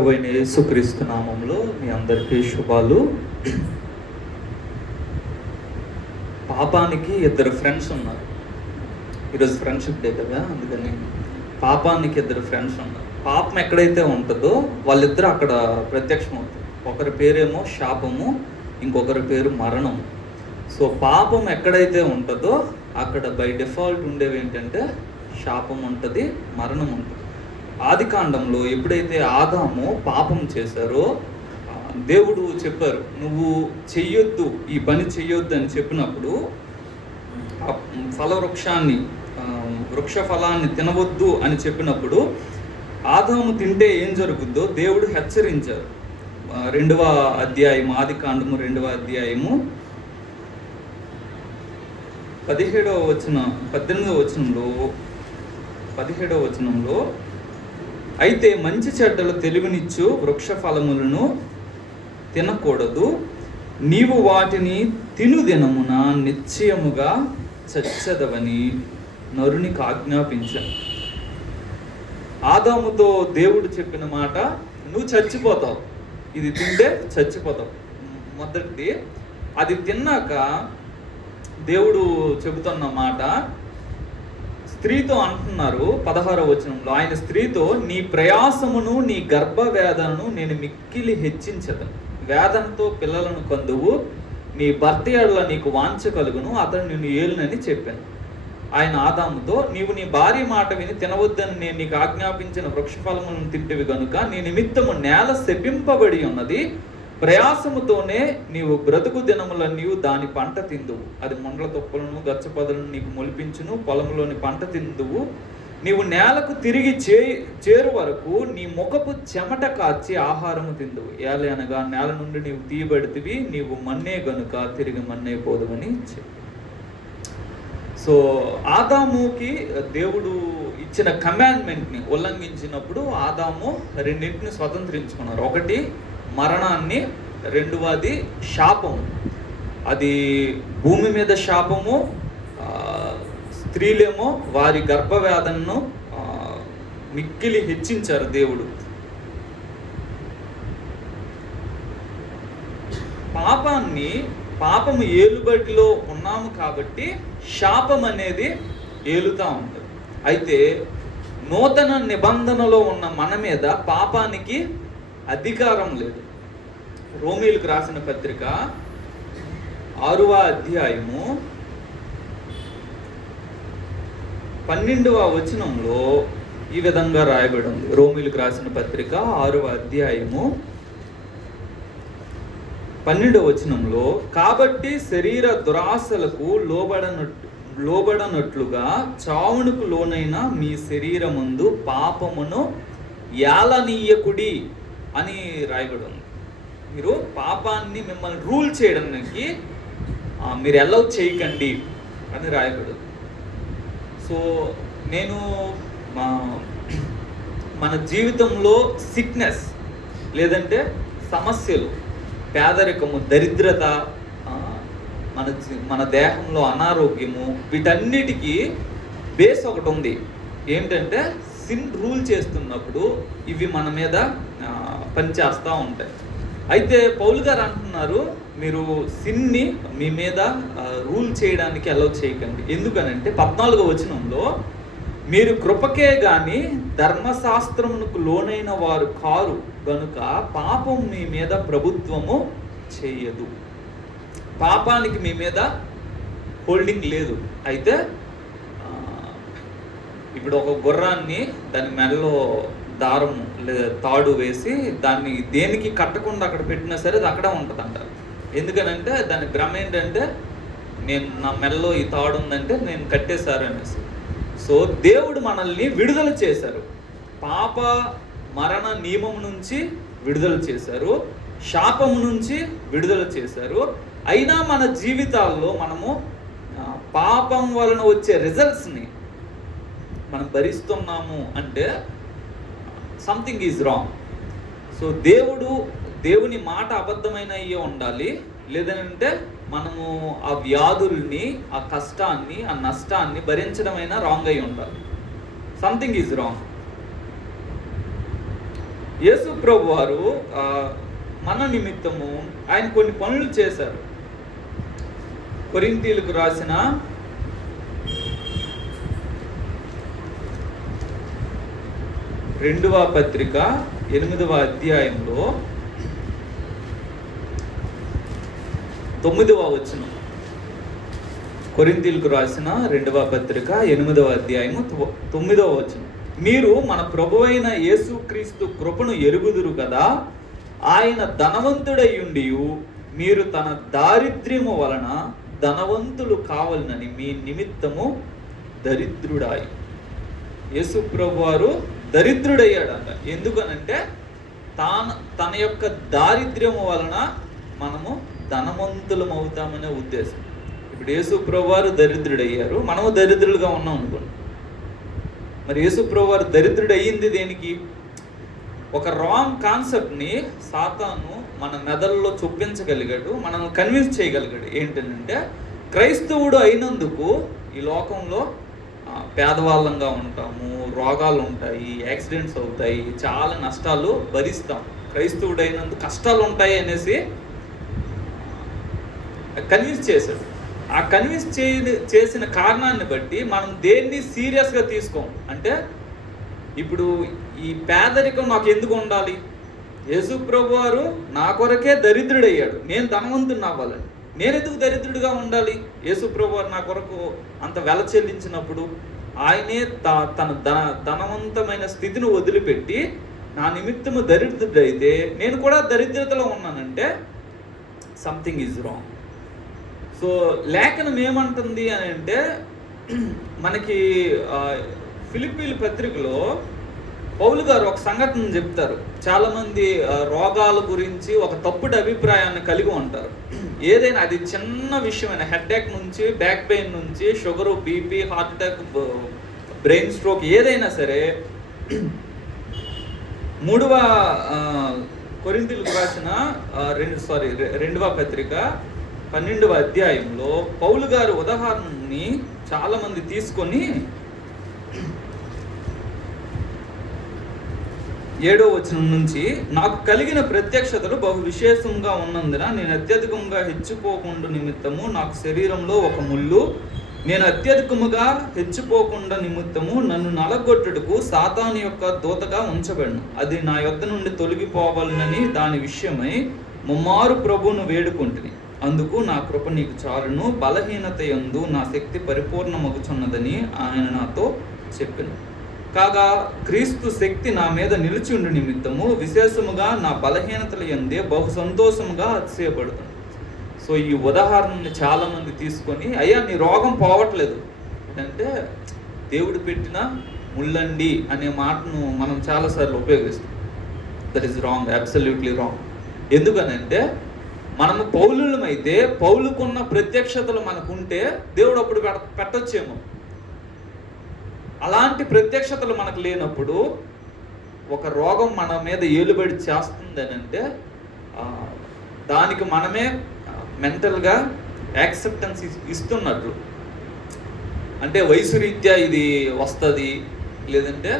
ప్రభువైన యేసుక్రీస్తు నామంలో మీ అందరికీ శుభాలు. పాపానికి ఇద్దరు ఫ్రెండ్స్ ఉన్నారు. ఈరోజు ఫ్రెండ్షిప్ డే కదా, అందుకని పాపానికి ఇద్దరు ఫ్రెండ్స్ ఉన్నారు. పాపం ఎక్కడైతే ఉంటుందో వాళ్ళిద్దరు అక్కడ ప్రత్యక్షమవుతారు. ఒకరి పేరేమో శాపము, ఇంకొకరి పేరు మరణము. సో పాపం ఎక్కడైతే ఉంటుందో అక్కడ బై డిఫాల్ట్ ఉండేవి ఏంటంటే శాపం ఉంటుంది, మరణం ఉంటుంది. ఆది కాండంలో ఎప్పుడైతే ఆదాము పాపం చేశారో దేవుడు చెప్పారు, నువ్వు చెయ్యొద్దు, ఈ పని చెయ్యొద్దు అని చెప్పినప్పుడు వృక్ష ఫలాన్ని తినవద్దు అని చెప్పినప్పుడు ఆదాము తింటే ఏం జరుగుద్దో దేవుడు హెచ్చరించారు. 2వ అధ్యాయము, ఆది కాండము 2వ అధ్యాయము 17వ వచనంలో అయితే మంచి చెడ్డలు తెలివినిచ్చు వృక్ష ఫలములను తినకూడదు, నీవు వాటిని తినుదినమున నిశ్చయముగా చచ్చెదవని నరునికి ఆజ్ఞాపించాను. ఆదాముతో దేవుడు చెప్పిన మాట, నువ్వు చచ్చిపోతావు, ఇది తింటే చచ్చిపోతావు. మొదటిది అది తిన్నాక దేవుడు చెబుతున్న మాట, స్త్రీతో అంటున్నారు 16వ వచనంలో, ఆయన స్త్రీతో, నీ ప్రయాసమును నీ గర్భవేదనను నేను మిక్కిలి హెచ్చించదను, వేదనతో పిల్లలను కందువు, నీ భర్త ఎడల నీకు వాంఛ కలుగును, అతడు నిన్ను ఏలునని చెప్పాను. ఆయన ఆదాముతో, నీవు నీ భార్య మాట విని తినవద్దని నేను నీకు ఆజ్ఞాపించిన వృక్షఫలములను తింటివి గనుక నీ నిమిత్తము నేల శపింపబడి ఉన్నది, ప్రయాసముతోనే నీవు బ్రతుకు దినములన్నీ దాని పంట తిందువు, అది ముండ్ల తుప్పలను గచ్చపొదలను నీకు మొలిపించును, పొలంలోని పంట తిందువు, నీవు నేలకు తిరిగి చేరు వరకు నీ ముఖపు చెమట కాచి ఆహారము తిందువు, ఏలనగా నేల నుండి నీవు తీయబడితివి, నీవు మన్నే గనుక తిరిగి మన్నే పోదువని చెప్పి. సో ఆదాముకి దేవుడు ఇచ్చిన కమాండ్మెంట్ని ఉల్లంఘించినప్పుడు ఆదాము రెండింటిని స్వతంత్రించుకున్నారు. ఒకటి మరణాన్ని, రెండవది శాపం. అది భూమి మీద శాపము, స్త్రీలేమో వారి గర్భవేదనను మిక్కిలి హెచ్చించారు దేవుడు. పాపము ఏలుబడిలో ఉన్నాము కాబట్టి శాపం అనేది ఏలుతూ ఉంటుంది. అయితే నూతన నిబంధనలో ఉన్న మన మీద పాపానికి అధికారం లేదు. రోమీలకు రాసిన పత్రిక 6వ అధ్యాయము 12వ వచనంలో ఈ విధంగా రాయబడి ఉంది. రోమీలకు రాసిన పత్రిక 6వ అధ్యాయము 12వ వచనంలో, కాబట్టి శరీర దురాశలకు లోబడనట్లుగా చావునకు లోనైన మీ శరీరమందు పాపమును యాలనీయకుడి అని రాయబడి ఉంది. మీరు పాపాన్ని మిమ్మల్ని రూల్ చేయడానికి మీరు అలౌ చేయకండి అని రాయబడి ఉంది. సో నేను మన జీవితంలో సిక్నెస్ లేదంటే సమస్యలు, పేదరికము, దరిద్రత, మన దేహంలో అనారోగ్యము, వీటన్నిటికీ బేస్ ఒకటి ఉంది. ఏంటంటే సిన్ రూల్ చేస్తున్నప్పుడు ఇవి మన మీద పనిచేస్తూ ఉంటాయి. అయితే పౌలు గారు అంటున్నారు, మీరు సిన్ని మీ మీద రూల్ చేయడానికి అలౌ చేయకండి. ఎందుకనంటే 14వ వచనంలో, మీరు కృపకే గాని ధర్మశాస్త్రమునకు లోనైన వారు కారు గనుక పాపం మీ మీద ప్రభుత్వము చేయదు. పాపానికి మీ మీద హోల్డింగ్ లేదు. అయితే ఇప్పుడు ఒక గుర్రాన్ని దాని మెడలో దారము లేదా తాడు వేసి దాన్ని దేనికి కట్టకుండా అక్కడ పెట్టినా సరే అది అక్కడే ఉంటుంది అంటారు. ఎందుకనంటే దాని భ్రమ ఏంటంటే, నేను నా మెడలో ఈ తాడు ఉందంటే నేను కట్టేశారు అనేసి. సో దేవుడు మనల్ని విడుదల చేశారు, పాప మరణ నియమం నుంచి విడుదల చేశారు, శాపము నుంచి విడుదల చేశారు. అయినా మన జీవితాల్లో మనము పాపం వలన వచ్చే రిజల్ట్స్ని మనం భరిస్తున్నాము అంటే సంథింగ్ ఈజ్ రాంగ్. సో దేవుని మాట అబద్ధమైన అయ్యే ఉండాలి, లేదంటే మనము ఆ వ్యాధుల్ని, ఆ కష్టాన్ని, ఆ నష్టాన్ని భరించడమైనా రాంగ్ అయి ఉండాలి. Something is wrong. యేసు ప్రభు వారు మన నిమిత్తము ఆయన కొన్ని పనులు చేశారు. కొరింథీయులకు రాసిన 2వ పత్రిక 8వ అధ్యాయంలో 9వ వచనం. కొరింథీయులకు రాసిన 2వ పత్రిక 8వ అధ్యాయము 9వ వచనం. మీరు మన ప్రభువైన యేసుక్రీస్తు కృపను ఎరుగుదురు కదా, ఆయన ధనవంతుడయ్యుండి మీరు తన దారిద్ర్యము వలన ధనవంతులు కావాలని మీ నిమిత్తము దరిద్రుడాయి. యేసు ప్రభు వారు దరిద్రుడయ్యాడంట. ఎందుకనంటే తన యొక్క దారిద్ర్యము వలన మనము ధనవంతులం అవుతామనే ఉద్దేశం. ఇప్పుడు యేసు ప్రభు వారు దరిద్రుడయ్యారు, మనము దరిద్రులుగా ఉన్నాం అనుకోండి. మరి యేసు ప్రభు వారు దరిద్రుడు అయ్యింది దేనికి? ఒక రాంగ్ కాన్సెప్ట్ని సాతాను మన మెదడులో చొప్పించగలిగాడు, మనల్ని కన్విన్స్ చేయగలిగాడు. ఏంటంటే క్రైస్తవుడు అయినందుకు ఈ లోకంలో పేదవాళ్ళంగా ఉంటాము, రోగాలు ఉంటాయి, యాక్సిడెంట్స్ అవుతాయి, చాలా నష్టాలు భరిస్తాం. క్రైస్తవుడు అయినందుకు కష్టాలు ఉంటాయి అనేసి కన్విన్స్ చేశాడు. ఆ కన్విన్స్ చేసిన కారణాన్ని బట్టి మనం దేన్ని సీరియస్గా తీసుకోం. అంటే ఇప్పుడు ఈ పేదరికం నాకు ఎందుకు ఉండాలి? యేసు ప్రభు వారు నా కొరకే దరిద్రుడయ్యాడు, నేను ధనవంతుడిని అవ్వాలని. నేను ఎందుకు దరిద్రుడిగా ఉండాలి? యేసు ప్రభు వారు నా కొరకు అంత వెల చెల్లించినప్పుడు ఆయనే తన ధనవంతమైన స్థితిని వదిలిపెట్టి నా నిమిత్తము దరిద్రుడైతే నేను కూడా దరిద్రతలో ఉన్నానంటే సంథింగ్ ఈజ్ రాంగ్. సో లేఖనం ఏమంటుంది అని అంటే, మనకి ఫిలిప్పీల పత్రికలో పౌలు గారు ఒక సంఘటన చెప్తారు. చాలామంది రోగాల గురించి ఒక తప్పుడు అభిప్రాయాన్ని కలిగి ఉంటారు. ఏదైనా అది చిన్న విషయమైన హెడ్ఏక్ నుంచి, బ్యాక్ పెయిన్ నుంచి, sugar, BP, heart attack, brain stroke, ఏదైనా సరే 3వ కొరింథీయులకు రాసిన 2వ పత్రిక 12వ అధ్యాయంలో పౌలు గారు ఉదాహరణని చాలామంది తీసుకొని 7వ వచనం నుంచి, నాకు కలిగిన ప్రత్యక్షతలు బహు విశేషంగా ఉన్నందున నేను అత్యధికంగా హెచ్చిపోకుండా నిమిత్తము నాకు శరీరంలో ఒక ముళ్ళు, నేను అత్యధికముగా హెచ్చిపోకుండా నిమిత్తము నన్ను నలగొట్టుటకు సాతాను యొక్క దూతగా ఉంచబడను. అది నా యొద్ద నుండి తొలగిపోవాలని దాని విషయమై ముమ్మారు ప్రభువును వేడుకుంటుని. అందుకు నా కృప నీకు చాలును, బలహీనత యందు నా శక్తి పరిపూర్ణమగుచున్నదని ఆయన నాతో చెప్పెను. కాగా క్రీస్తు శక్తి నా మీద నిలిచి ఉండు నిమిత్తము విశేషముగా నా బలహీనతల యందే బహు సంతోషముగా అతిశయపడుతుంది. సో ఈ ఉదాహరణని చాలామంది తీసుకొని, అయ్యా నీ రోగం పోవట్లేదు అంటే దేవుడు పెట్టిన ముళ్ళండి అనే మాటను మనం చాలాసార్లు ఉపయోగిస్తాం. That is wrong, absolutely wrong. ఎందుకనంటే మనము పౌలులమైతే పౌలుకున్న ప్రత్యక్షతలు మనకుంటే దేవుడు అప్పుడు పెట్టొచ్చేమో. అలాంటి ప్రత్యక్షతలు మనకు లేనప్పుడు ఒక రోగం మన మీద ఏలుబడి చేస్తుంది అని అంటే దానికి మనమే మెంటల్గా యాక్సెప్టెన్స్ ఇస్తున్నట్లు. అంటే వయసు రీత్యా ఇది వస్తుంది, లేదంటే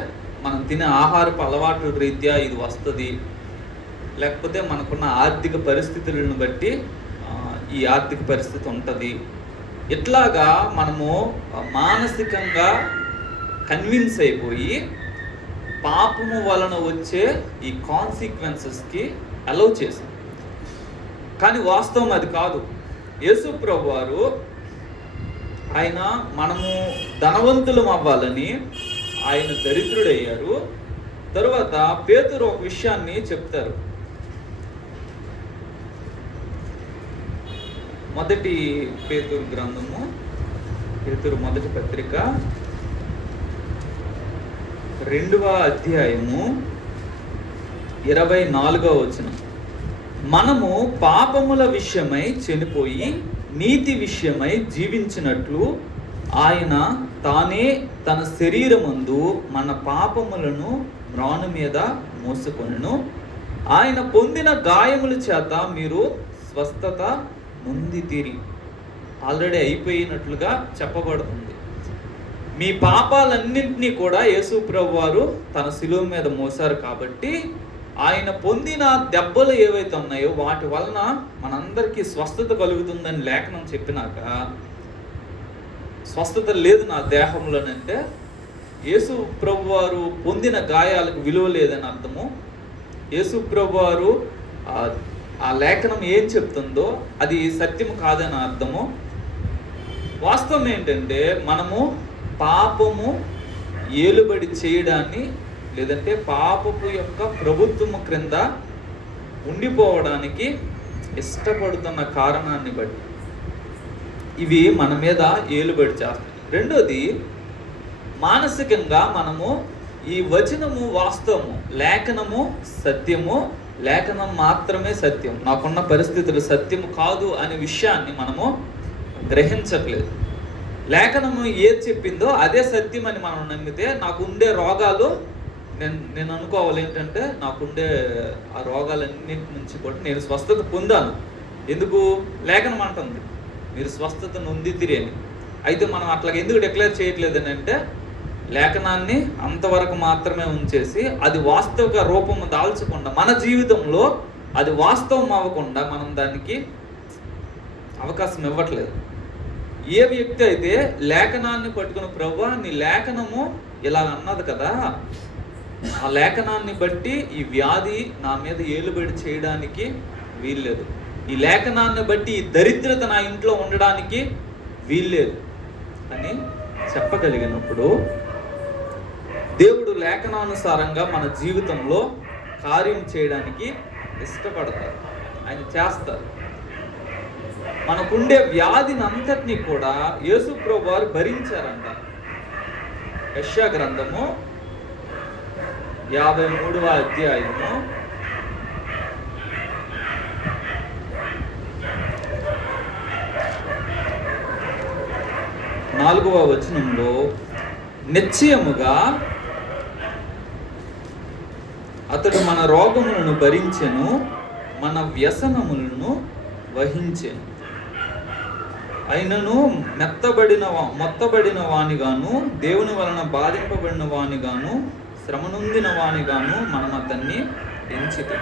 మనం తినే ఆహారపు అలవాట్ల రీత్యా ఇది వస్తుంది, లేకపోతే మనకున్న ఆర్థిక పరిస్థితులను బట్టి ఈ ఆర్థిక పరిస్థితి ఉంటుంది. ఇట్లాగా మనము మానసికంగా కన్విన్స్ అయిపోయి పాపము వలన వచ్చే ఈ కాన్సిక్వెన్సెస్కి అలౌ చేశాం. కానీ వాస్తవం అది కాదు. యేసు ప్రభు వారు ఆయన మనము ధనవంతులం అవ్వాలని ఆయన దరిద్రుడయ్యారు. తరువాత పేతురు ఒక విషయాన్ని చెప్తారు. మొదటి పేతురు గ్రంథము, పేతురు మొదటి పత్రిక 2వ అధ్యాయము 24వ వచనం. మనము పాపముల విషయమై చనిపోయి నీతి విషయమై జీవించినట్లు ఆయన తానే తన శరీరమందు మన పాపములను మ్రాను మీద మోసుకొనెను. ఆయన పొందిన గాయముల చేత మీరు స్వస్థత నొందితిరి. ఆల్రెడీ అయిపోయినట్లుగా చెప్పబడుతుంది. మీ పాపాలన్నింటినీ కూడా యేసు ప్రభు వారు తన శిలువ మీద మోసారు కాబట్టి ఆయన పొందిన దెబ్బలు ఏవైతే ఉన్నాయో వాటి వలన మనందరికీ స్వస్థత కలుగుతుందని లేఖనం చెప్పినాక, స్వస్థత లేదు నా దేహంలోనంటే యేసు ప్రభువారు పొందిన గాయాలకు విలువ లేదని అర్థము. యేసు ప్రభువారు ఆ లేఖనం ఏం చెప్తుందో అది సత్యము కాదని అర్థము. వాస్తవం ఏంటంటే మనము పాపము ఏలుబడి చేయడాన్ని, లేదంటే పాపపు యొక్క ప్రభుత్వము క్రింద ఉండిపోవడానికి ఇష్టపడుతున్న కారణాన్ని బట్టి ఇవి మన మీద ఏలుబడి చేస్తాయి. రెండోది, మానసికంగా మనము ఈ వచనము వాస్తవము, లేఖనము సత్యము, లేఖనం మాత్రమే సత్యం, నాకున్న పరిస్థితులు సత్యము కాదు అనే విషయాన్ని మనము గ్రహించట్లేదు. లేఖనము ఏది చెప్పిందో అదే సత్యం అని మనం నమ్మితే నాకు ఉండే రోగాలు నేను అనుకోవాలి ఏంటంటే నాకుండే ఆ రోగాలన్నింటి నుంచి కూడా నేను స్వస్థత పొందాను. ఎందుకు? లేఖనం అంటుంది మీరు స్వస్థత నొందితిరి అని. అయితే మనం అట్లా ఎందుకు డిక్లేర్ చేయట్లేదు అని అంటే, లేఖనాన్ని అంతవరకు మాత్రమే ఉంచేసి అది వాస్తవిక రూపము దాల్చకుండా, మన జీవితంలో అది వాస్తవం అవ్వకుండా మనం దానికి అవకాశం ఇవ్వట్లేదు. ఏ వ్యక్తి అయితే లేఖనాన్ని పట్టుకుని ప్రభువా నీ లేఖనము ఇలా అన్నది కదా, ఆ లేఖనాన్ని బట్టి ఈ వ్యాధి నా మీద ఏలుబడి చేయడానికి వీల్లేదు, ఈ లేఖనాన్ని బట్టి ఈ దరిద్రత నా ఇంట్లో ఉండడానికి వీల్లేదు అని చెప్పగలిగినప్పుడు దేవుడు లేఖనానుసారంగా మన జీవితంలో కార్యం చేయడానికి ఇష్టపడతారు, ఆయన చేస్తారు. మనకుండే వ్యాధిని అంతటినీ కూడా యేసు ప్రభువారు భరించారంట. యెషయా గ్రంథము 53వ అధ్యాయము 4వ వచనంలో, నిశ్చయముగా అతడు మన రోగములను భరించెను, మన వ్యసనములను వహించెను, అయినను మొత్తబడిన వానిగాను, దేవుని వలన బాధింపబడిన వానిగాను, శ్రమనొందిన వానిగాను మనం అతన్ని ఎంచితి.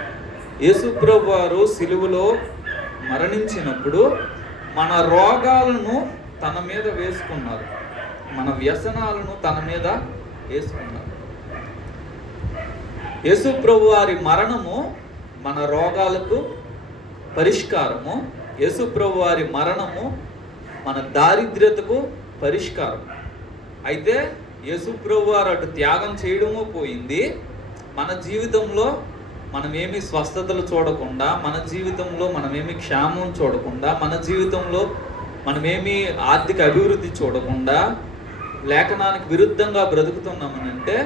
యేసు ప్రభువారు సిలువలో మరణించినప్పుడు మన రోగాలను తన మీద వేసుకున్నారు, మన వ్యసనాలను తన మీద వేసుకున్నారు. యేసు ప్రభువారి మరణము మన రోగాలకు పరిష్కారము, యేసు ప్రభువారి మరణము మన దారిద్ర్యతకు పరిష్కారం. అయితే యేసు ప్రభువారు అటు త్యాగం చేయడమో పోయింది, మన జీవితంలో మనమేమి స్వస్థతలు చూడకుండా, మన జీవితంలో మనమేమి క్షేమం చూడకుండా, మన జీవితంలో మనమేమి ఆర్థిక అభివృద్ధి చూడకుండా లేఖనానికి విరుద్ధంగా బ్రతుకుతున్నామనంటే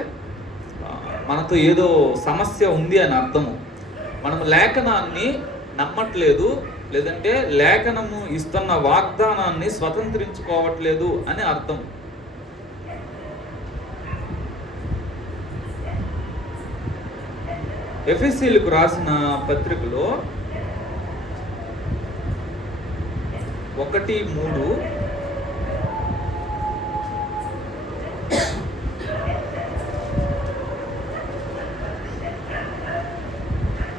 మనతో ఏదో సమస్య ఉంది అని అర్థము. మనం లేఖనాన్ని నమ్మట్లేదు, లేదంటే లేఖనము ఇస్తున్న వాగ్దానాన్ని స్వతంత్రించుకోవట్లేదు అని అర్థం. ఎఫెసీయులకు రాసిన పత్రికలో 1:3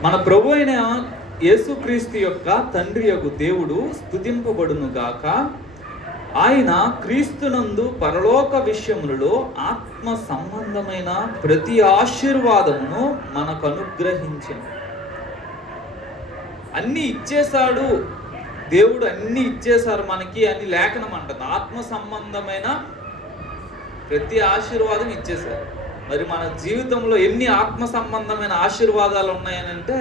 మన ప్రభు అయిన యేసుక్రీస్తు యొక్క తండ్రి యొక్క దేవుడు స్తుతింపబడును గాక. ఆయన క్రీస్తునందు పరలోక విషయములలో ఆత్మ సంబంధమైన ప్రతి ఆశీర్వాదమును మనకు అనుగ్రహించెను. అన్నీ ఇచ్చేశాడు దేవుడు, అన్నీ ఇచ్చేశారు మనకి అని లేఖనం అంటది. ఆత్మ సంబంధమైన ప్రతి ఆశీర్వాదం ఇచ్చేశారు. మరి మన జీవితంలో ఎన్ని ఆత్మ సంబంధమైన ఆశీర్వాదాలు ఉన్నాయని అంటే,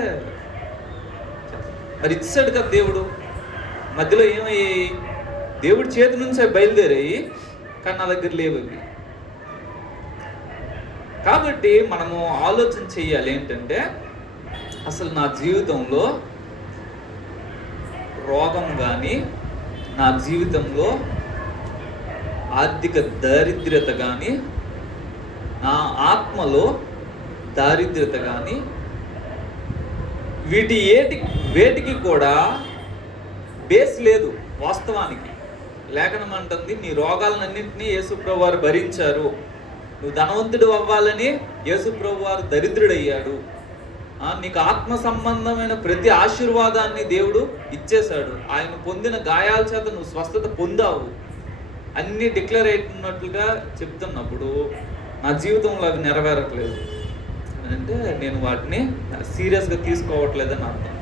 మరి ఇచ్చాడు కదా దేవుడు. మధ్యలో ఏమయ్యాయి? దేవుడి చేతి నుంచే బయలుదేరాయి, కానీ నా దగ్గర లేవు ఇవి. కాబట్టి మనము ఆలోచన చెయ్యాలి ఏంటంటే, అసలు నా జీవితంలో రోగం కానీ, నా జీవితంలో ఆర్థిక దారిద్ర్యత కానీ, నా ఆత్మలో దారిద్ర్యత కానీ, వేటికి కూడా బేస్ లేదు వాస్తవానికి. లేఖనం అంటుంది నీ రోగాలన్నింటినీ యేసుప్రభువు వారు భరించారు. నువ్వు ధనవంతుడు అవ్వాలని యేసుప్రభువు వారు దరిద్రుడయ్యాడు. నీకు ఆత్మ సంబంధమైన ప్రతి ఆశీర్వాదాన్ని దేవుడు ఇచ్చేశాడు. ఆయన పొందిన గాయాల చేత నువ్వు స్వస్థత పొందావు. అన్నీ డిక్లేర్ అవుతున్నట్లుగా చెప్తున్నప్పుడు నా జీవితంలో అవి నెరవేరట్లేదు అంటే నేను వాటిని సీరియస్గా తీసుకోవట్లేదని అర్థం.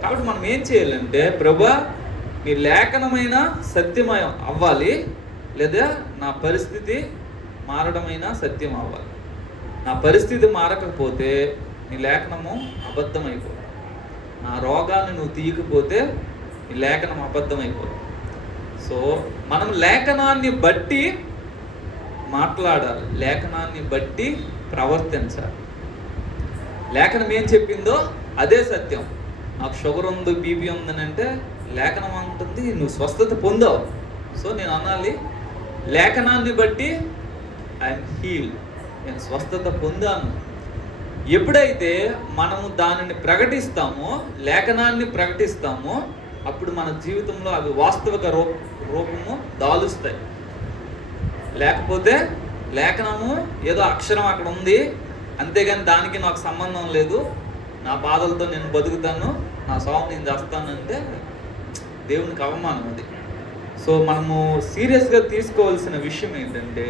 కాబట్టి మనం ఏం చేయాలంటే, ప్రభువా నీ లేఖనమైన సత్యమయం అవ్వాలి, లేదా నా పరిస్థితి మారడమైనా సత్యం అవ్వాలి. నా పరిస్థితి మారకపోతే నీ లేఖనము అబద్ధమైపోతుంది. నా రోగాన్ని నువ్వు తీయకపోతే నీ లేఖనం అబద్ధమైపోతుంది. సో మనం లేఖనాన్ని బట్టి మాట్లాడాలి, లేఖనాన్ని బట్టి ప్రవర్తించాలి. లేఖనం ఏం చెప్పిందో అదే సత్యం. నాకు షుగర్ ఉంది, బీపీ ఉందని అంటే లేఖనం అంటుంది నువ్వు స్వస్థత పొందావు. సో నేను అనాలి, లేఖనాన్ని బట్టి ఐఎమ్ హీల్డ్, నేను స్వస్థత పొందాను. ఎప్పుడైతే మనము దానిని ప్రకటిస్తామో, లేఖనాన్ని ప్రకటిస్తామో, అప్పుడు మన జీవితంలో అవి వాస్తవిక రూపము దాలుస్తాయి. లేకపోతే లేఖనము ఏదో అక్షరం అక్కడ ఉంది, అంతేగాని దానికి నాకు సంబంధం లేదు, నా బాధలతో నేను బతుకుతాను, నా సాగు నేను చేస్తానంటే దేవునికి అవమానం అది. సో మనము సీరియస్గా తీసుకోవాల్సిన విషయం ఏంటంటే,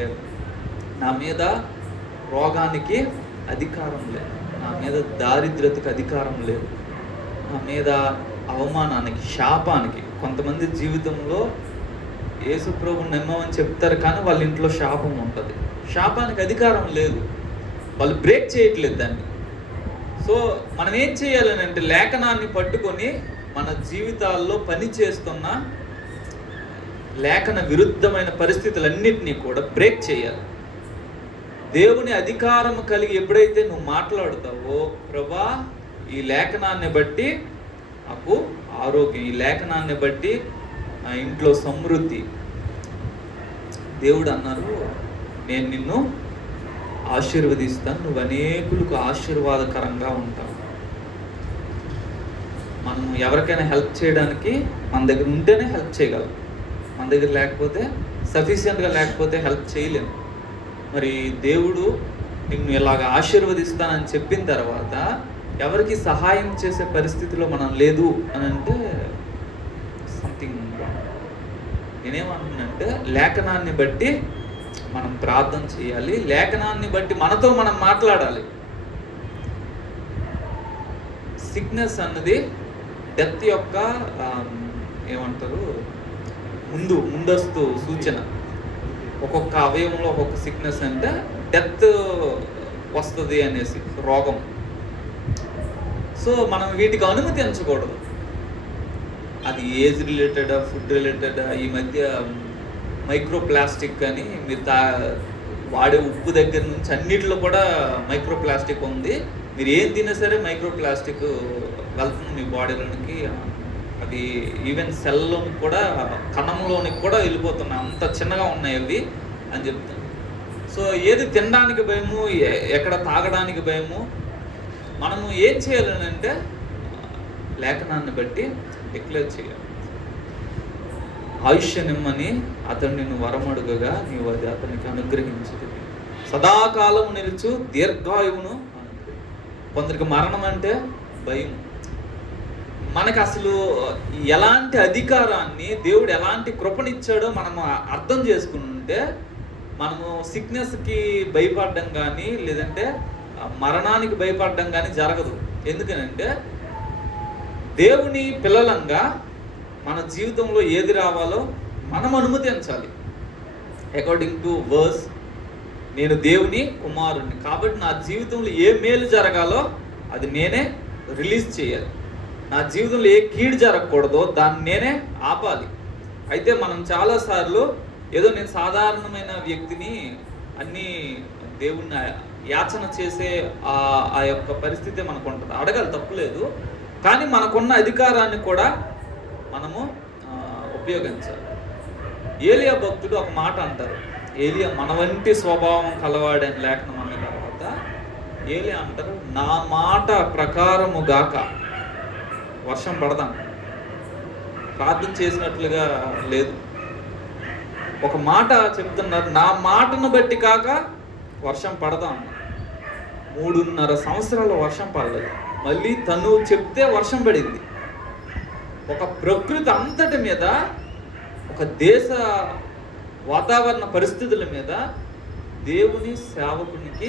నా మీద రోగానికి అధికారం లేదు, నా మీద దారిద్రతకు అధికారం లేదు, నా మీద అవమానానికి, శాపానికి. కొంతమంది జీవితంలో యేసు ప్రభువుని నమ్మమని చెప్తారు కానీ వాళ్ళ ఇంట్లో శాపం ఉంటుంది. శాపానికి అధికారం లేదు, వాళ్ళు బ్రేక్ చేయట్లేదు దాన్ని. సో మనం ఏం చేయాలని అంటే, లేఖనాన్ని పట్టుకొని మన జీవితాల్లో పని చేస్తున్న లేఖన విరుద్ధమైన పరిస్థితులన్నింటినీ కూడా బ్రేక్ చేయాలి. దేవుని అధికారం కలిగి ఎప్పుడైతే నువ్వు మాట్లాడుతావో, ప్రభా ఈ లేఖనాన్ని బట్టి నాకు ఆరోగ్యం, ఈ లేఖనాన్ని బట్టి నా ఇంట్లో సమృద్ధి. దేవుడు అన్నారు, నేను నిన్ను ఆశీర్వదిస్తాను, నువ్వు అనేకులకు ఆశీర్వాదకరంగా ఉంటావు. మనం ఎవరికైనా హెల్ప్ చేయడానికి మన దగ్గర ఉంటేనే హెల్ప్ చేయగలం, మన దగ్గర లేకపోతే, సఫిషియెంట్గా లేకపోతే హెల్ప్ చేయలేము. మరి దేవుడు నిన్ను ఇలాగ ఆశీర్వదిస్తానని చెప్పిన తర్వాత ఎవరికి సహాయం చేసే పరిస్థితిలో మనం లేదు అని అంటే సంథింగ్. నేనేమంటున్నానంటే, లేఖనాన్ని బట్టి మనం ప్రార్థన చేయాలి, లేఖనాన్ని బట్టి మనతో మనం మాట్లాడాలి. సిక్నెస్ డెత్ యొక్క ఏమంటారు, ముందస్తు సూచన. ఒక్కొక్క అవయవంలో ఒక్కొక్క సిక్నెస్ అంటే డెత్ వస్తుంది అనేసి, రోగం. సో మనం వీటికి అనుమతించకూడదు. అది ఏజ్ రిలేటెడ్, ఫుడ్ రిలేటెడ్. ఈ మధ్య మైక్రో ప్లాస్టిక్ అని, మీరు వాడే ఉప్పు దగ్గర నుంచి అన్నిటిలో కూడా మైక్రో ప్లాస్టిక్ ఉంది. మీరు ఏం తిన్నా సరే మైక్రో ప్లాస్టిక్ వెళ్తుంది మీ బాడీలోనికి. అది ఈవెన్ సెల్లోని కూడా, కణంలోనికి కూడా వెళ్ళిపోతున్నాయి, అంత చిన్నగా ఉన్నాయి అవి అని చెప్తాను. సో ఏది తినడానికి భయము, ఎక్కడ తాగడానికి భయము. మనము ఏం చేయాలని అంటే, లేఖనాన్ని బట్టి డిక్లేర్ చేయాలి. ఆయుష్యనిమ్మని అతడు నిన్ను వరమడుగగా నీవు అది అతనికి అనుగ్రహించదు. సదాకాలము నిలుచు దీర్ఘాయువును. కొందరికి మరణం అంటే భయం. మనకు అసలు ఎలాంటి అధికారాన్ని దేవుడు, ఎలాంటి కృపనిచ్చాడో మనము అర్థం చేసుకుంటే మనము సిక్నెస్కి భయపడడం కానీ, లేదంటే మరణానికి భయపడడం కానీ జరగదు. ఎందుకనంటే దేవుని పిల్లలంగా మన జీవితంలో ఏది రావాలో మనం అనుమతించాలి. అకార్డింగ్ టు వర్స్, నేను దేవుని కుమారుడిని కాబట్టి నా జీవితంలో ఏ మేలు జరగాలో అది నేనే రిలీజ్ చేయాలి. నా జీవితంలో ఏ కీడు జరగకూడదో దాన్ని నేనే ఆపాలి. అయితే మనం చాలాసార్లు ఏదో నేను సాధారణమైన వ్యక్తిని అన్నీ దేవుణ్ణి యాచన చేసే ఆ యొక్క పరిస్థితి మనకు ఉంటుంది. అడగాలి, తప్పులేదు. కానీ మనకున్న అధికారాన్ని కూడా మనము ఉపయోగించాలి. ఏలియా భక్తుడు ఒక మాట అంటారు, ఏలియా మన వంటి స్వభావం కలవాడని లేఖనం అన్న తర్వాత ఏలియా అంటారు, నా మాట ప్రకారము గాక వర్షం పడదాం. ప్రార్థన చేసినట్లుగా లేదు, ఒక మాట చెప్తున్నారు, నా మాటను బట్టి కాక వర్షం పడదాం. 3.5 సంవత్సరాలు వర్షం పడలేదు. మళ్ళీ తను చెప్తే వర్షం పడింది. ఒక ప్రకృతి అంతటి మీద, ఒక దేశ వాతావరణ పరిస్థితుల మీద దేవుని సేవకునికి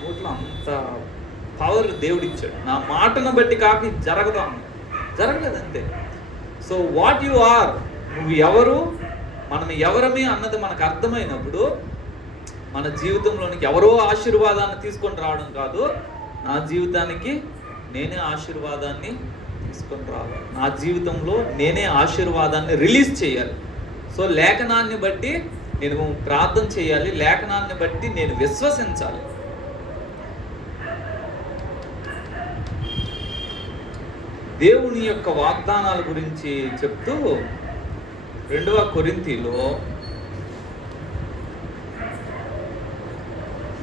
నోట్లో అంత పవర్ దేవుడిచ్చాడు. నా మాటను బట్టి కాక జరగదు అన్న, జరగలేదంతే. సో వాట్ యు ఆర్, నువ్వు ఎవరు, మనం ఎవరమే అన్నది మనకు అర్థమైనప్పుడు మన జీవితంలోనికి ఎవరో ఆశీర్వాదాన్ని తీసుకొని రావడం కాదు, నా జీవితానికి నేనే ఆశీర్వాదాన్ని తీసుకొని రావాలి. నా జీవితంలో నేనే ఆశీర్వాదాన్ని రిలీజ్ చేయాలి. సో లేఖనాన్ని బట్టి నేను ప్రార్థన చేయాలి, లేఖనాన్ని బట్టి నేను విశ్వసించాలి. దేవుని యొక్క వాగ్దానాల గురించి చెప్తూ 2వ కొరింథీలో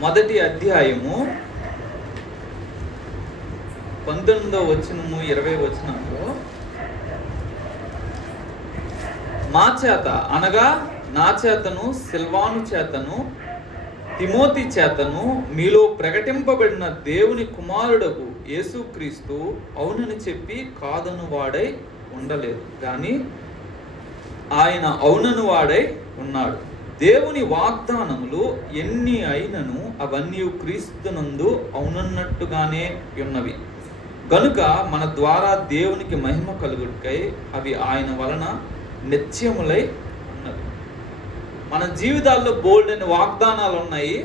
1వ అధ్యాయము 19వ వచనము 20వ వచనంలో, మా చేత అనగా నా చేతను, సిల్వాను చేతను, తిమోతి చేతను మీలో ప్రకటింపబడిన దేవుని కుమారుడకు యేసుక్రీస్తు అవునని చెప్పి కాదను వాడై ఉండలేదు, కానీ ఆయన అవునను వాడై ఉన్నాడు. దేవుని వాగ్దానములు ఎన్ని అయినను అవన్నీ క్రీస్తునందు అవునన్నట్టుగానే ఉన్నవి గనుక మన ద్వారా దేవునికి మహిమ కలుగుటకై అవి ఆయన వలన నిత్యములై ఉన్నవి. మన జీవితాల్లో బోల్డ్ అని వాగ్దానాలు ఉన్నాయి,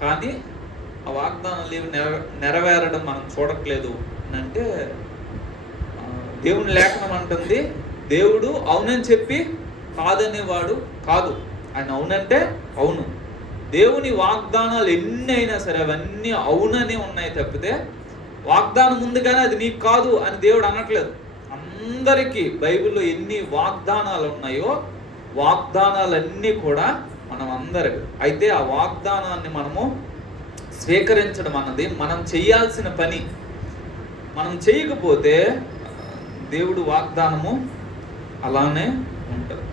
కానీ ఆ వాగ్దానాలు ఏమి నెరవేరడం మనం చూడట్లేదు అని అంటే, దేవుని లేఖనం అంటుంది దేవుడు అవునని చెప్పి కాదనేవాడు కాదు. ఆయన అవునంటే అవును. దేవుని వాగ్దానాలు ఎన్ని అయినా సరే అవన్నీ అవునని ఉన్నాయి తప్పితే వాగ్దానం ముందుగానే అది నీకు కాదు అని దేవుడు అనట్లేదు. అందరికీ బైబిల్లో ఎన్ని వాగ్దానాలు ఉన్నాయో వాగ్దానాలన్నీ కూడా మనం అందరికి. అయితే ఆ వాగ్దానాన్ని మనము స్వీకరించడం అన్నది మనం చేయాల్సిన పని. మనం చేయకపోతే దేవుడు వాగ్దానము అలానే ఉంటుంది.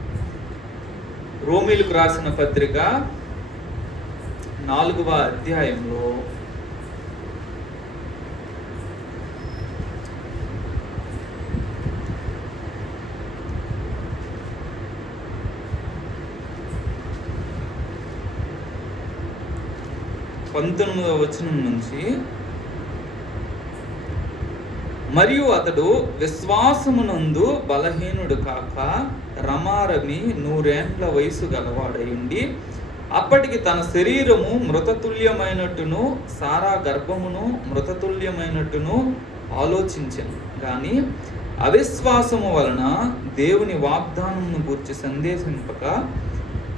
రోమీలకు రాసిన పత్రిక 4వ అధ్యాయంలో 19వ వచనం నుంచి, మరియు అతడు విశ్వాసమునందు బలహీనుడు కాక రమారమి 100 ఏండ్ల వయసు గలవాడయుండి అప్పటికి తన శరీరము మృతతుల్యమైనట్టును సారా గర్భమును మృతతుల్యమైనట్టును ఆలోచించెను. కానీ అవిశ్వాసము వలన దేవుని వాగ్దానమును గూర్చి సందేశింపక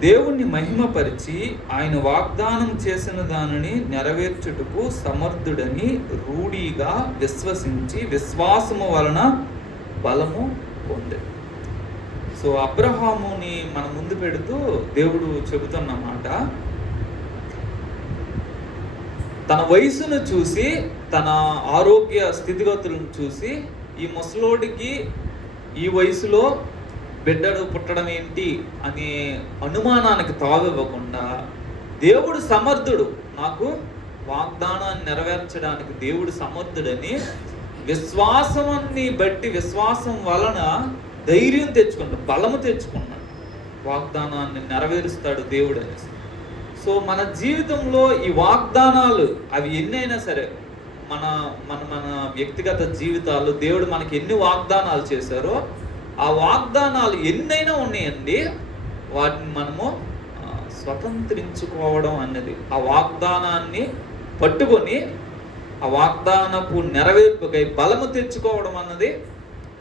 దేవుణ్ణి మహిమపరిచి ఆయన వాగ్దానం చేసిన దానిని నెరవేర్చుటకు సమర్థుడని రూఢిగా విశ్వసించి విశ్వాసము వలన బలము పొందాడు. సో అబ్రహాముని మన ముందు పెడుతూ దేవుడు చెబుతున్నమాట, తన వయసును చూసి, తన ఆరోగ్య స్థితిగతులను చూసి, ఈ ముసలోడికి ఈ వయసులో బిడ్డడు పుట్టడం ఏంటి అనే అనుమానానికి తావివ్వకుండా దేవుడు సమర్థుడు, నాకు వాగ్దానాన్ని నెరవేర్చడానికి దేవుడు సమర్థుడని విశ్వాసాన్ని బట్టి, విశ్వాసం వలన ధైర్యం తెచ్చుకున్నాడు, బలము తెచ్చుకున్నాడు, వాగ్దానాన్ని నెరవేరుస్తాడు దేవుడు అనేసి. సో మన జీవితంలో ఈ వాగ్దానాలు అవి ఎన్నైనా సరే, మన మన మన వ్యక్తిగత జీవితాల్లో దేవుడు మనకి ఎన్ని వాగ్దానాలు చేశారో ఆ వాగ్దానాలు ఎన్నైనా ఉన్నాయండి, వాటిని మనము స్వతంత్రించుకోవడం అన్నది, ఆ వాగ్దానాన్ని పట్టుకొని ఆ వాగ్దానపు నెరవేర్పుకై బలము తెచ్చుకోవడం అన్నది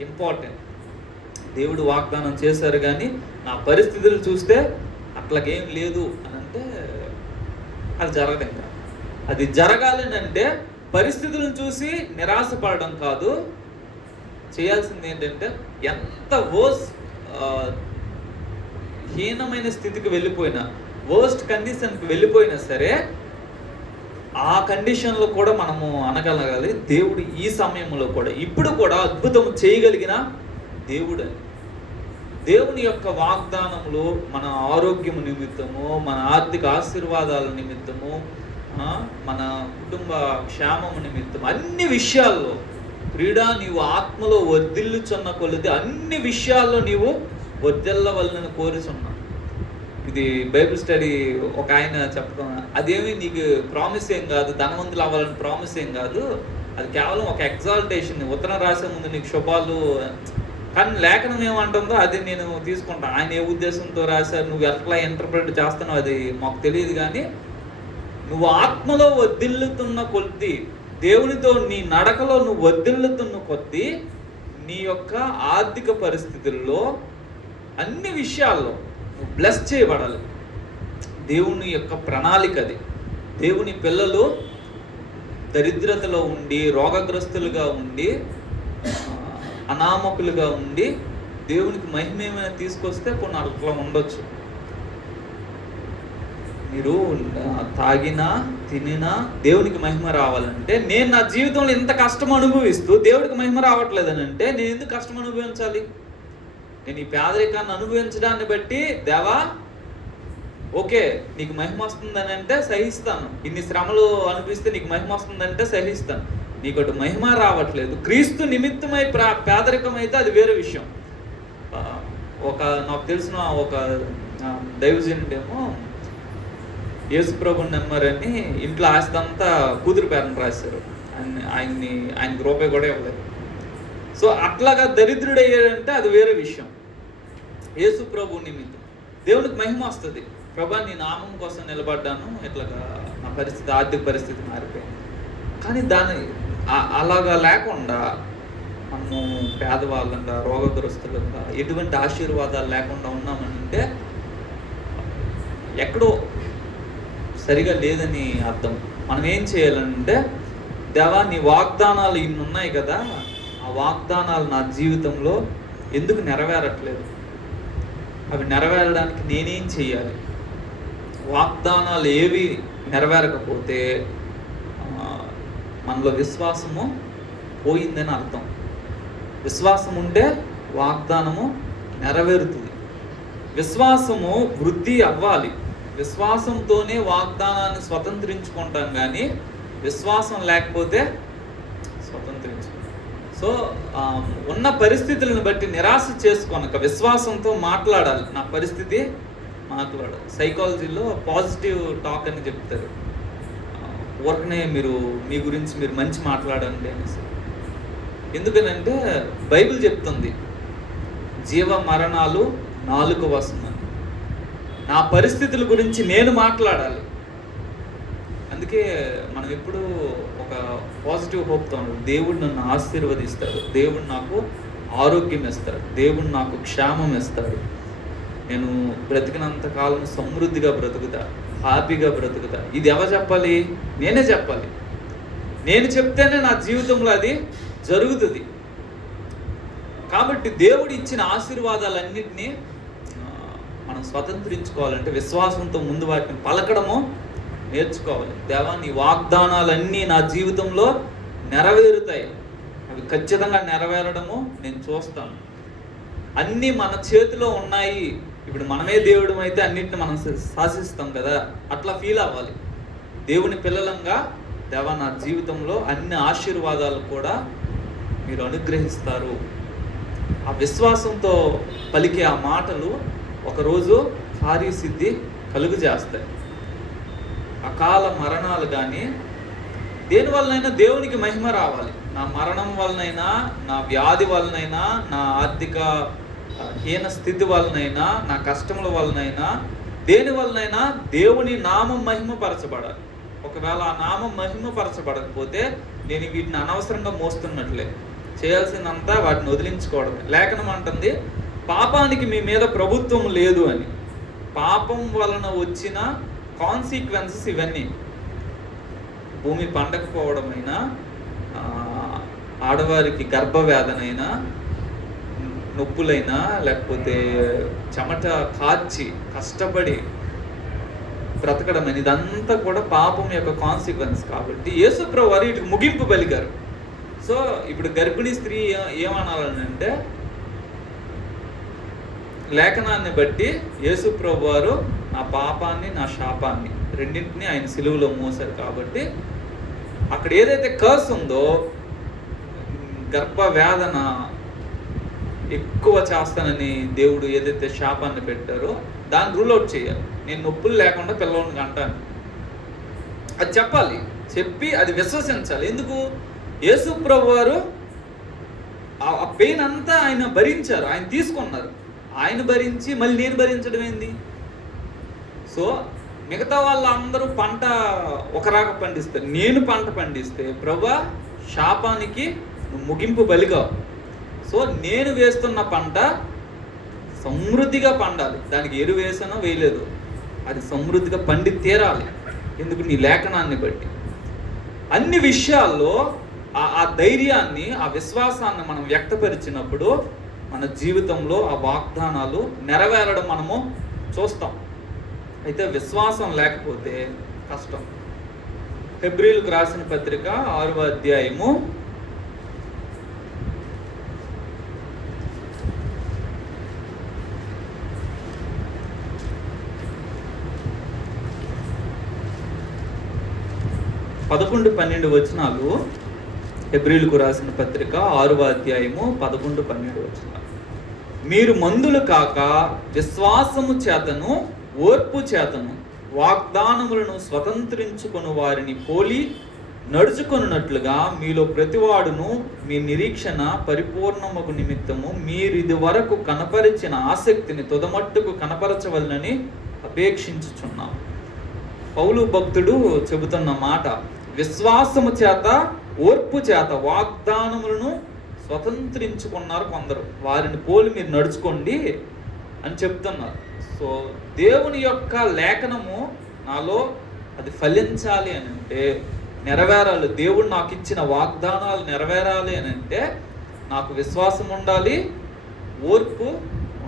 ఇంపార్టెంట్. దేవుడు వాగ్దానం చేశారు కానీ నా పరిస్థితులు చూస్తే అట్లాగేం లేదు అని అంటే అది జరగదు. ఇంకా అది జరగాలని అంటే పరిస్థితులను చూసి నిరాశపడడం కాదు, చేయాల్సింది ఏంటంటే ఎంత హీనమైన స్థితికి వెళ్ళిపోయినా, వర్స్ట్ కండిషన్కి వెళ్ళిపోయినా సరే ఆ కండిషన్లో కూడా మనము అనగలగాలి దేవుడు ఈ సమయంలో కూడా ఇప్పుడు కూడా అద్భుతం చేయగలిగిన దేవుడు అని. దేవుని యొక్క వాగ్దానములు మన ఆరోగ్యము నిమిత్తము, మన ఆర్థిక ఆశీర్వాదాల నిమిత్తము, మన కుటుంబ క్షేమము నిమిత్తం అన్ని విషయాల్లో క్రీడా నీవు ఆత్మలో వర్ధిల్లుచున్న కొలది అన్ని విషయాల్లో నీవు వర్ధిల్లవలనని కోరుచున్నా. ఇది బైబిల్ స్టడీ ఒక ఆయన చెప్పడం, అదేమి నీకు ప్రామిస్ ఏం కాదు, ధనవంతులు అవ్వాలని ప్రామిస్ ఏం కాదు, అది కేవలం ఒక ఎగ్జాల్టేషన్. ఉత్తరం రాసే ముందు నీకు శుభాలు, కానీ లేఖనం ఏమంటుందో అది నేను తీసుకుంటాను. ఆయన ఏ ఉద్దేశంతో రాశారు, నువ్వు ఎట్లా ఇంటర్ప్రిట్ చేస్తున్నావు అది మాకు తెలియదు. కానీ నువ్వు ఆత్మలో వర్ధిల్లుతున్న కొద్దీ, దేవునితో నీ నడకలో నువ్వు వర్ధిల్లుతున్న కొద్దీ నీ యొక్క ఆర్థిక పరిస్థితుల్లో అన్ని విషయాల్లో నువ్వు బ్లెస్ చేయబడాలి. దేవుని యొక్క ప్రణాళిక అది. దేవుని పిల్లలు దరిద్రతలో ఉండి, రోగగ్రస్తులుగా ఉండి, అనామకులుగా ఉండి దేవునికి మహిమ ఏమైనా తీసుకొస్తే కొన్ని అట్లా ఉండొచ్చు. మీరు తాగినా తినినా దేవునికి మహిమ రావాలంటే, నేను నా జీవితంలో ఇంత కష్టం అనుభవిస్తూ దేవుడికి మహిమ రావట్లేదని అంటే నేను ఎందుకు కష్టం అనుభవించాలి? నేను ఈ పేదరికాన్ని అనుభవించడాన్ని బట్టి దేవా ఓకే నీకు మహిమ వస్తుందని అంటే సహిస్తాను, ఇన్ని శ్రమలు అనిపిస్తే నీకు మహిమ వస్తుందంటే సహిస్తాను. నీకు అటు మహిమ రావట్లేదు, క్రీస్తు నిమిత్తమై పేదరికం అయితే అది వేరే విషయం. నాకు తెలిసిన ఒక దైవజనుడేమో యేసుప్రభు నెమ్మరని ఇంట్లో ఆస్తంతా కూతురు పేరును రాశారు. ఆయనకి రూపాయి కూడా ఇవ్వలేదు. సో అట్లాగా దరిద్రుడు అయ్యాడంటే అది వేరే విషయం. యేసుప్రభు నిమిత్తం దేవునికి మహిమ వస్తుంది. ప్రభా నీ నామం కోసం నిలబడ్డాను, ఇట్లాగా నా పరిస్థితి, ఆర్థిక పరిస్థితి మారిపోయింది. కానీ అలాగా లేకుండా మనము పేదవాళ్ళంగా, రోగగ్రస్తులంగా, ఎటువంటి ఆశీర్వాదాలు లేకుండా ఉన్నామనంటే ఎక్కడో సరిగా లేదని అర్థం. మనం ఏం చేయాలంటే, దేవా నీ వాగ్దానాలు ఇన్ని ఉన్నాయి కదా, ఆ వాగ్దానాలు నా జీవితంలో ఎందుకు నెరవేరట్లేదు, అవి నెరవేరడానికి నేనేం చేయాలి? వాగ్దానాలు ఏవి నెరవేరకపోతే మనలో విశ్వాసము పోయిందని అర్థం. విశ్వాసం ఉంటే వాగ్దానము నెరవేరుతుంది. విశ్వాసము వృద్ధి అవ్వాలి. విశ్వాసంతోనే వాగ్దానాన్ని స్వతంత్రించుకుంటాం, కానీ విశ్వాసం లేకపోతే స్వతంత్రించుకుంటాం. సో ఉన్న పరిస్థితులను బట్టి నిరాశ చేసుకోనక విశ్వాసంతో మాట్లాడాలి. నా పరిస్థితి మాట్లాడాలి. సైకాలజీలో పాజిటివ్ టాక్ అని చెప్తారు. ఊరకనే మీరు మీ గురించి మీరు మంచి మాట్లాడండి అనేసి. ఎందుకనంటే బైబిల్ చెప్తుంది జీవ మరణాలు నాలుక వశమని. నా పరిస్థితుల గురించి నేను మాట్లాడాలి. అందుకే మనం ఎప్పుడు ఒక పాజిటివ్ హోప్తో ఉన్నాడు. దేవుడు నన్ను ఆశీర్వదిస్తాడు, దేవుడు నాకు ఆరోగ్యం ఇస్తాడు, దేవుడు నాకు క్షేమం ఇస్తాడు, నేను బ్రతికినంత కాలం సమృద్ధిగా బ్రతుకుతా, హ్యాపీగా బ్రతుకుతా. ఇది ఎవరు చెప్పాలి? నేనే చెప్పాలి. నేను చెప్తేనే నా జీవితంలో అది జరుగుతుంది. కాబట్టి దేవుడు ఇచ్చిన ఆశీర్వాదాలన్నింటినీ మనం స్వతంత్రించుకోవాలంటే విశ్వాసంతో ముందు వాటిని పలకడము నేర్చుకోవాలి. దేవా నీ వాగ్దానాలన్నీ నా జీవితంలో నెరవేరుతాయి, అవి ఖచ్చితంగా నెరవేరడము నేను చూస్తాను. అన్నీ మన చేతిలో ఉన్నాయి. ఇప్పుడు మనమే దేవుడు అయితే అన్నింటిని మనం శాసిస్తాం కదా, అట్లా ఫీల్ అవ్వాలి. దేవుని పిల్లలంగా దేవా నా జీవితంలో అన్ని ఆశీర్వాదాలు కూడా మీరు అనుగ్రహిస్తారు. ఆ విశ్వాసంతో పలికే ఆ మాటలు ఒకరోజు కార్యసిద్ధి కలుగు చేస్తాయి. అకాల మరణాలు కానీ దేనివల్లనైనా దేవునికి మహిమ రావాలి. నా మరణం వలనైనా, నా వ్యాధి వలనైనా, నా ఆర్థిక హీన స్థితి వలనైనా, నా కష్టముల వలనైనా, దేని వలనైనా దేవుని నామం మహిమపరచబడాలి. ఒకవేళ ఆ నామం మహిమపరచబడకపోతే నేను వీటిని అనవసరంగా మోస్తున్నట్లే. చేయాల్సిందంతా వాటిని వదిలించుకోవడమే. లేఖనం అంటుంది పాపానికి మీ మీద ప్రభుత్వం లేదు అని. పాపం వలన వచ్చిన కాన్సిక్వెన్సెస్ ఇవన్నీ. భూమి పండకపోవడమైనా, ఆడవారికి గర్భవేదనైనా, నొప్పులైనా, లేకపోతే చెమట కార్చి కష్టపడి బ్రతకడం అని, ఇదంతా కూడా పాపం యొక్క కాన్సిక్వెన్స్. కాబట్టి యేసుప్రభు వారు వీటికి ముగింపు పలికారు. సో ఇప్పుడు గర్భిణీ స్త్రీ ఏమనాలని అంటే, లేఖనాన్ని బట్టి యేసుప్రభు వారు నా పాపాన్ని, నా శాపాన్ని రెండింటిని ఆయన సిలువలో మోసారు. కాబట్టి అక్కడ ఏదైతే కర్స్ ఉందో, గర్భ వేదన ఎక్కువ చేస్తానని దేవుడు ఏదైతే శాపాన్ని పెట్టారో దాన్ని రూల్ అవుట్ చేయాలి. నేను నొప్పులు లేకుండా పిల్లవాడిని అంటాను, అది చెప్పాలి. చెప్పి అది విశ్వసించాలి. ఎందుకు? యేసు ప్రభు వారు ఆ పెయిన్ అంతా ఆయన భరించారు, ఆయన తీసుకున్నారు. ఆయన భరించి మళ్ళీ నేను భరించడం ఏంది? సో మిగతా వాళ్ళందరూ పంట ఒక రాక పండిస్తారు, నేను పంట పండిస్తే ప్రభా శాపానికి ముగింపు బలిగా. సో నేను వేస్తున్న పంట సమృద్ధిగా పండాలి. దానికి ఎరువు వేసానో వేయలేదు, అది సమృద్ధిగా పండి తీరాలి. ఎందుకు? నీ లేఖనాన్ని బట్టి. అన్ని విషయాల్లో ఆ ధైర్యాన్ని, ఆ విశ్వాసాన్ని మనం వ్యక్తపరిచినప్పుడు మన జీవితంలో ఆ వాగ్దానాలు నెరవేరడం మనము చూస్తాం. అయితే విశ్వాసం లేకపోతే కష్టం. హెబ్రీయులకు రాసిన పత్రిక 6వ అధ్యాయము 11-12 వచనాలు. హెబ్రీయులకు రాసిన పత్రిక 6వ అధ్యాయము 11-12 వచనాలు. మీరు మందులు కాక విశ్వాసము చేతను ఓర్పు చేతను వాగ్దానములను స్వతంత్రించుకొని వారిని పోలి నడుచుకొనున్నట్లుగా మీలో ప్రతివాడును మీ నిరీక్షణ పరిపూర్ణముకు నిమిత్తము మీరు ఇది వరకు కనపరిచిన ఆసక్తిని తుదమట్టుకు కనపరచవలనని అపేక్షించుచున్నాం. పౌలు భక్తుడు చెబుతున్న మాట, విశ్వాసము చేత ఓర్పు చేత వాగ్దానములను స్వతంత్రించుకున్నారు కొందరు, వారిని పోలి మీరు నడుచుకోండి అని చెప్తున్నారు. సో దేవుని యొక్క లేఖనము నాలో అది ఫలించాలి అని అంటే, నెరవేరాలి, దేవుడు నాకు ఇచ్చిన వాగ్దానాలు నెరవేరాలి అని అంటే నాకు విశ్వాసం ఉండాలి, ఓర్పు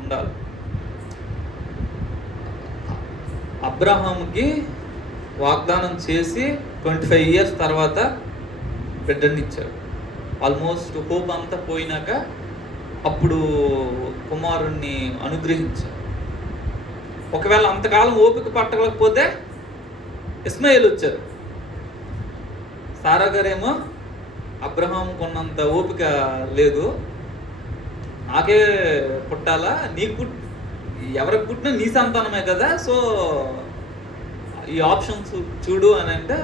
ఉండాలి. అబ్రహాముకి వాగ్దానం చేసి 25 years తర్వాత బిడ్డని ఇచ్చారు. ఆల్మోస్ట్ హోప్ అంతా పోయినాక అప్పుడు కుమారుణ్ణి అనుగ్రహించారు. ఒకవేళ అంతకాలం ఓపిక పట్టకపోతే ఇస్మాయిల్ వచ్చారు. సారా గారేమో అబ్రహాంకు ఉన్నంత ఓపిక లేదు, నాకే పుట్టాలా, నీకు ఎవరికి పుట్టినా నీ సంతానమే కదా, సో ఈ ఆప్షన్స్ చూడు అని అంటే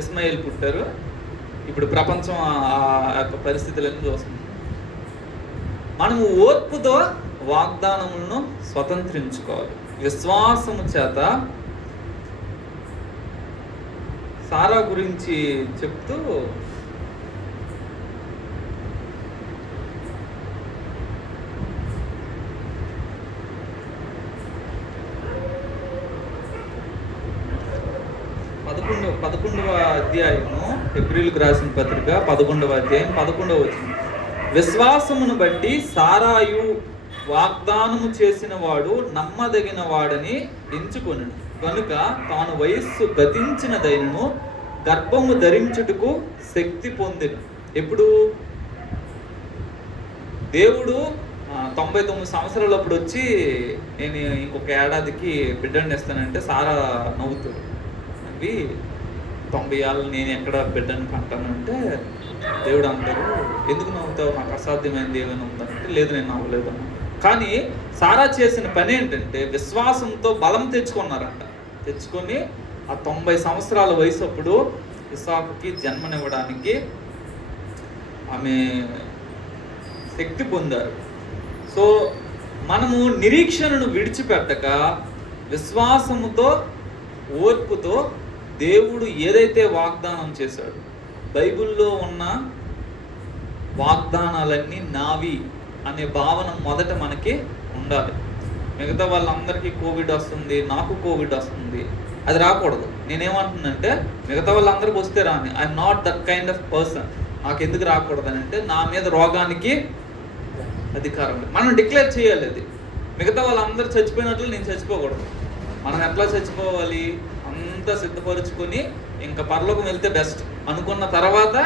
ఇస్మాయిల్ పుట్టారు. ఇప్పుడు ప్రపంచం ఆ యొక్క పరిస్థితులను చూస్తుంది. మనము ఓర్పుతో వాగ్దానములను స్వతంత్రించుకోవాలి. విశ్వాసము చేత సారా గురించి చెప్తూ పదకొండవ అధ్యాయము, హెబ్రీయులకు రాసిన పత్రిక 11వ అధ్యాయం 11వ వచనం. విశ్వాసమును బట్టి సారాయు వాగ్దానము చేసిన వాడు నమ్మదగిన వాడని ఎంచుకొని కనుక తాను వయస్సు గతించినదైనను గర్భము ధరించుటకు శక్తి పొందిన. ఎప్పుడు? దేవుడు 99 సంవత్సరాలప్పుడు వచ్చి నేను ఇంకొక ఏడాదికి బిడ్డని ఇస్తానంటే సారా నవ్వుతాడు. అవి 90 ఏళ్ళు నేను ఎక్కడ బిడ్డని కంటానంటే దేవుడు అంటారు, ఎందుకు నవ్వుతావు, నాకు అసాధ్యమైనది ఏమైనా ఉందంటే లేదు, నేను నవ్వలేదు అన్న. కానీ సారా చేసిన పని ఏంటంటే విశ్వాసంతో బలం తెచ్చుకున్నారంట. తెచ్చుకొని ఆ 90 సంవత్సరాల వయసు అప్పుడు ఇస్సాకుకి జన్మనివ్వడానికి ఆమె శక్తి పొందారు. సో మనము నిరీక్షణను విడిచిపెట్టక విశ్వాసముతో ఓర్పుతో దేవుడు ఏదైతే వాగ్దానం చేశాడు, బైబిల్లో ఉన్న వాగ్దానాలన్నీ నావి అనే భావన మొదట మనకి ఉండాలి. మిగతా వాళ్ళందరికీ కోవిడ్ వస్తుంది, నాకు కోవిడ్ వస్తుంది, అది రాకూడదు. నేనేమంటున్నానంటే మిగతా వాళ్ళందరికీ వస్తే రాని, I'm not that kind of person. నాకు ఎందుకు రాకూడదు అని అంటే నా మీద రోగానికి అధికారం మనం డిక్లేర్ చేయాలి. అది మిగతా వాళ్ళందరూ చచ్చిపోయినట్లు నేను చచ్చిపోకూడదు. మనం ఎట్లా చచ్చిపోవాలి? అంతా సిద్ధపరుచుకొని ఇంకా పరలోకం వెళ్తే బెస్ట్ అనుకున్న తర్వాత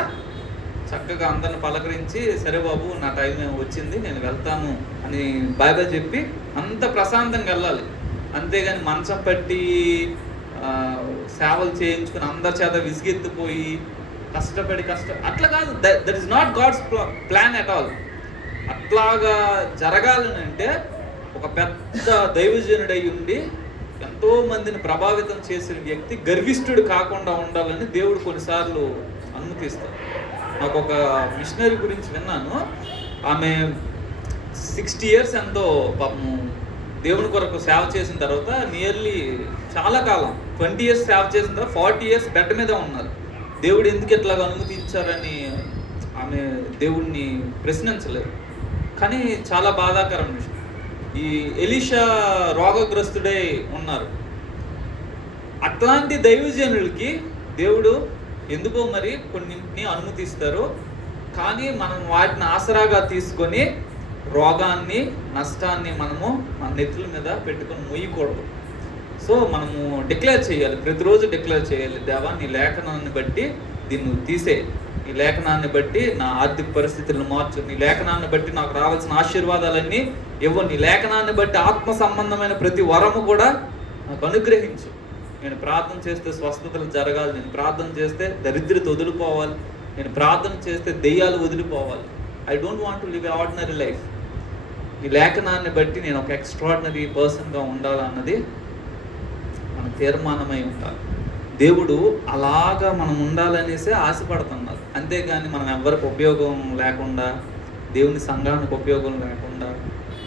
చక్కగా అందరిని పలకరించి, సరే బాబు నా టైం వచ్చింది నేను వెళ్తాను అని బాయ్ బాయ్ చెప్పి అంత ప్రశాంతంగా వెళ్ళాలి. అంతేగాని మంచం పట్టి సేవలు చేయించుకుని అందరి చేత విసిగెత్తిపోయి కష్టపడి అట్లా కాదు. That is not God's plan at all. అట్లాగా జరగాలని అంటే ఒక పెద్ద దైవజనుడై ఉండి ఎంతో మందిని ప్రభావితం చేసిన వ్యక్తి గర్విష్ఠుడు కాకుండా ఉండాలని దేవుడు కొన్నిసార్లు అనుమతిస్తారు. నాకు ఒక మిషనరీ గురించి విన్నాను. ఆమె 60 years ఎంతో పాపం దేవుని కొరకు సేవ చేసిన తర్వాత నియర్లీ చాలా కాలం 20 years సేవ చేసిన తర్వాత 40 years బెడ్ మీద ఉన్నారు. దేవుడు ఎందుకు ఇట్లాగా అనుమతించారని ఆమె దేవుడిని ప్రశ్నించలేదు. కానీ చాలా బాధాకరం విషయం, ఈ ఎలీషా రోగగ్రస్తుడై ఉన్నారు. అట్లాంటి దైవజనులకి దేవుడు ఎందుకో మరి కొన్నింటిని అనుమతిస్తారు. కానీ మనం వాటిని ఆసరాగా తీసుకొని రోగాన్ని, నష్టాన్ని మనము మన నెత్తుల మీద పెట్టుకొని మొయ్యకూడదు. సో మనము డిక్లేర్ చేయాలి, ప్రతిరోజు డిక్లేర్ చేయాలి, దేవా నీ లేఖనాన్ని బట్టి దీన్ని తీసే, నీ లేఖనాన్ని బట్టి నా ఆర్థిక పరిస్థితులను మార్చు, నీ లేఖనాన్ని బట్టి నాకు రావాల్సిన ఆశీర్వాదాలన్నీ ఇవ్వు, నీ లేఖనాన్ని బట్టి ఆత్మ సంబంధమైన ప్రతి వరము కూడా నాకు అనుగ్రహించు. నేను ప్రార్థన చేస్తే స్వస్థతలు జరగాలి, నేను ప్రార్థన చేస్తే దరిద్రత వదిలిపోవాలి, నేను ప్రార్థన చేస్తే దెయ్యాలు వదిలిపోవాలి. I don't want to live a ordinary life. ఈ లేఖనాన్ని బట్టి నేను ఒక ఎక్స్ట్రాడినరీ పర్సన్గా ఉండాలన్నది మన తీర్మానమై ఉండాలి. దేవుడు అలాగా మనం ఉండాలనేసే ఆశపడుతున్నారు. అంతేగాని మనం ఎవరికి ఉపయోగం లేకుండా, దేవుని సంఘానికి ఉపయోగం లేకుండా,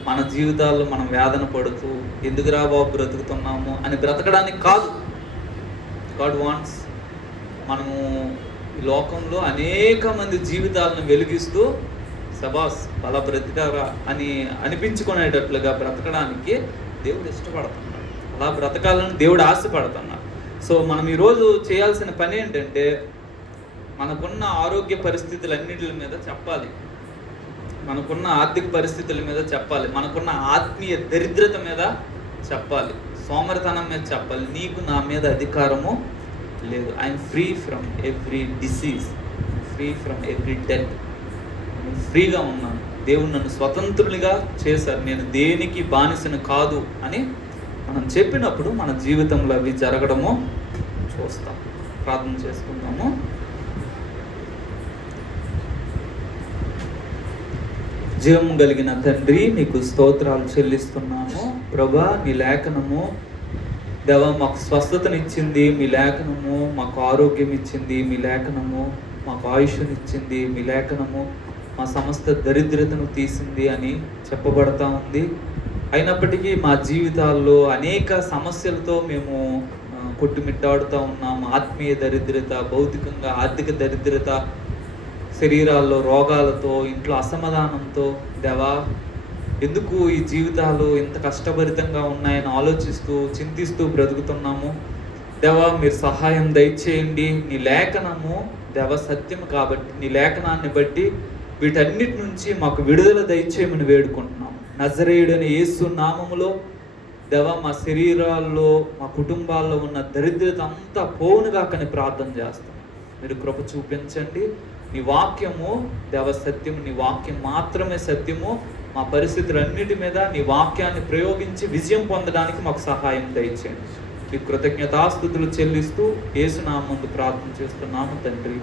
మన జీవితాల్లో మనం వేదన పడుతూ ఎందుకురా బాబు బ్రతుకుతున్నాము అని బ్రతకడానికి కాదు. గాడ్ వాంట్స్ మనము ఈ లోకంలో అనేక మంది జీవితాలను వెలిగిస్తూ సబాస్ అలా బ్రతికారా అని అనిపించుకునేటట్లుగా బ్రతకడానికి దేవుడు ఇష్టపడుతున్నాడు. అలా బ్రతకాలని దేవుడు ఆశపడుతున్నాడు. సో మనం ఈరోజు చేయాల్సిన పని ఏంటంటే మనకున్న ఆరోగ్య పరిస్థితులన్నిటి మీద చెప్పాలి, మనకున్న ఆర్థిక పరిస్థితుల మీద చెప్పాలి, మనకున్న ఆత్మీయ దరిద్రత మీద చెప్పాలి, సోమరితనం మీద చెప్పాలి. నీకు నా మీద అధికారము లేదు. I'm free from every disease, free from every death. నేను ఫ్రీగా ఉన్నాను, దేవుడు నన్ను స్వతంత్రునిగా చేశారు, నేను దేనికి బానిసను కాదు అని మనం చెప్పినప్పుడు మన జీవితంలో అవి జరగడము చూస్తాం. ప్రార్థన చేసుకుందాము. జీవం కలిగిన తండ్రి, మీకు స్తోత్రాలు చెల్లిస్తున్నాము. ప్రభా, నీ లేఖనము దేవా మాకు స్వస్థతనిచ్చింది, మీ లేఖనము మాకు ఆరోగ్యం ఇచ్చింది, మీ లేఖనము మాకు ఆయుష్నిచ్చింది, మీ లేఖనము మా సమస్త దరిద్రతను తీసింది అని చెప్పబడతా ఉంది. అయినప్పటికీ మా జీవితాల్లో అనేక సమస్యలతో మేము కొట్టుమిట్టాడుతూ ఉన్నాము. ఆత్మీయ దరిద్రత, భౌతికంగా ఆర్థిక దరిద్రత, శరీరాల్లో రోగాలతో, ఇంట్లో అసమాధానంతో దేవా ఎందుకు ఈ జీవితాలు ఇంత కష్టభరితంగా ఉన్నాయని ఆలోచిస్తూ చింతిస్తూ బ్రతుకుతున్నాము. దేవా మీరు సహాయం దయచేయండి. నీ లేఖనము దేవ సత్యం కాబట్టి నీ లేఖనాన్ని బట్టి వీటన్నిటి నుంచి మాకు విడుదల దయచేయమని వేడుకుంటున్నాము. నజరేయుడైన యేసు నామములో దేవా మా శరీరాల్లో, మా కుటుంబాల్లో ఉన్న దరిద్రత అంతా పోవునుగాకని ప్రార్థన చేస్తాం. మీరు కృప చూపించండి. నీ వాక్యము దేవ సత్యము, నీ వాక్యం మాత్రమే సత్యము. మా పరిస్థితులన్నిటి మీద నీ వాక్యాన్ని ప్రయోగించి విజయం పొందడానికి మాకు సహాయం దయచేయండి. ఈ కృతజ్ఞతాస్తుతులు చెల్లిస్తూ యేసు నామమున ప్రార్థన చేస్తున్నాము తండ్రి.